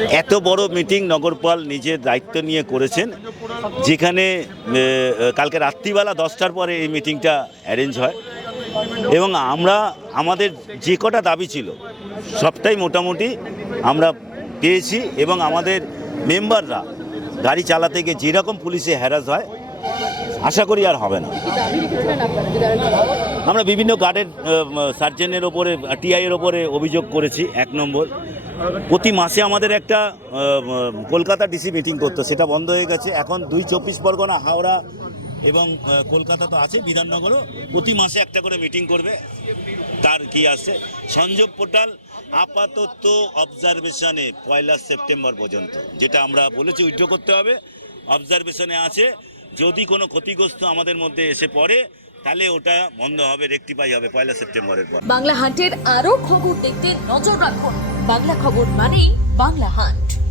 এত বড় মিটিং নগরপাল নিজের দায়িত্ব নিয়ে করেছেন, যেখানে কালকে রাত্রিবেলা 10টার পরে এই মিটিংটা অ্যারেঞ্জ হয় এবং আমরা আমাদের যে কটা দাবি ছিল সবটাই মোটামুটি আমরা পেয়েছি এবং আমাদের মেম্বাররা গাড়ি চালাতে গিয়ে যেরকম পুলিশে হ্যারাস হয় আশা করি আর হবে না। আমরা বিভিন্ন গার্ডের সার্জেনের ওপরে টিআইয়ের ওপরে অভিযোগ করেছি। 1 নম্বর, প্রতি মাসে আমাদের একটা কলকাতা ডিসি মিটিং করতো, সেটা বন্ধ হয়ে গেছে। এখন 2 24 পরগনা, হাওড়া এবং কলকাতা তো আছে, বিধাননগরও প্রতি মাসে একটা করে মিটিং করবে। তার কি আছে, সংযোগ পোর্টাল আপাতত অবজারভেশনে 1 সেপ্টেম্বর পর্যন্ত, যেটা আমরা বলেছি উইথড্র করতে হবে, অবজারভেশনে আছে। যদি কোনো ক্ষতিগ্রস্ত আমাদের মধ্যে এসে পড়ে তাহলে ওটা বন্ধ হবে, রেকটিফাই হবে 1 সেপ্টেম্বরের পর। বাংলা হান্টের আরো খবর দেখতে নজর রাখুন। বাংলা খবর মানেই বাংলা হান্ট।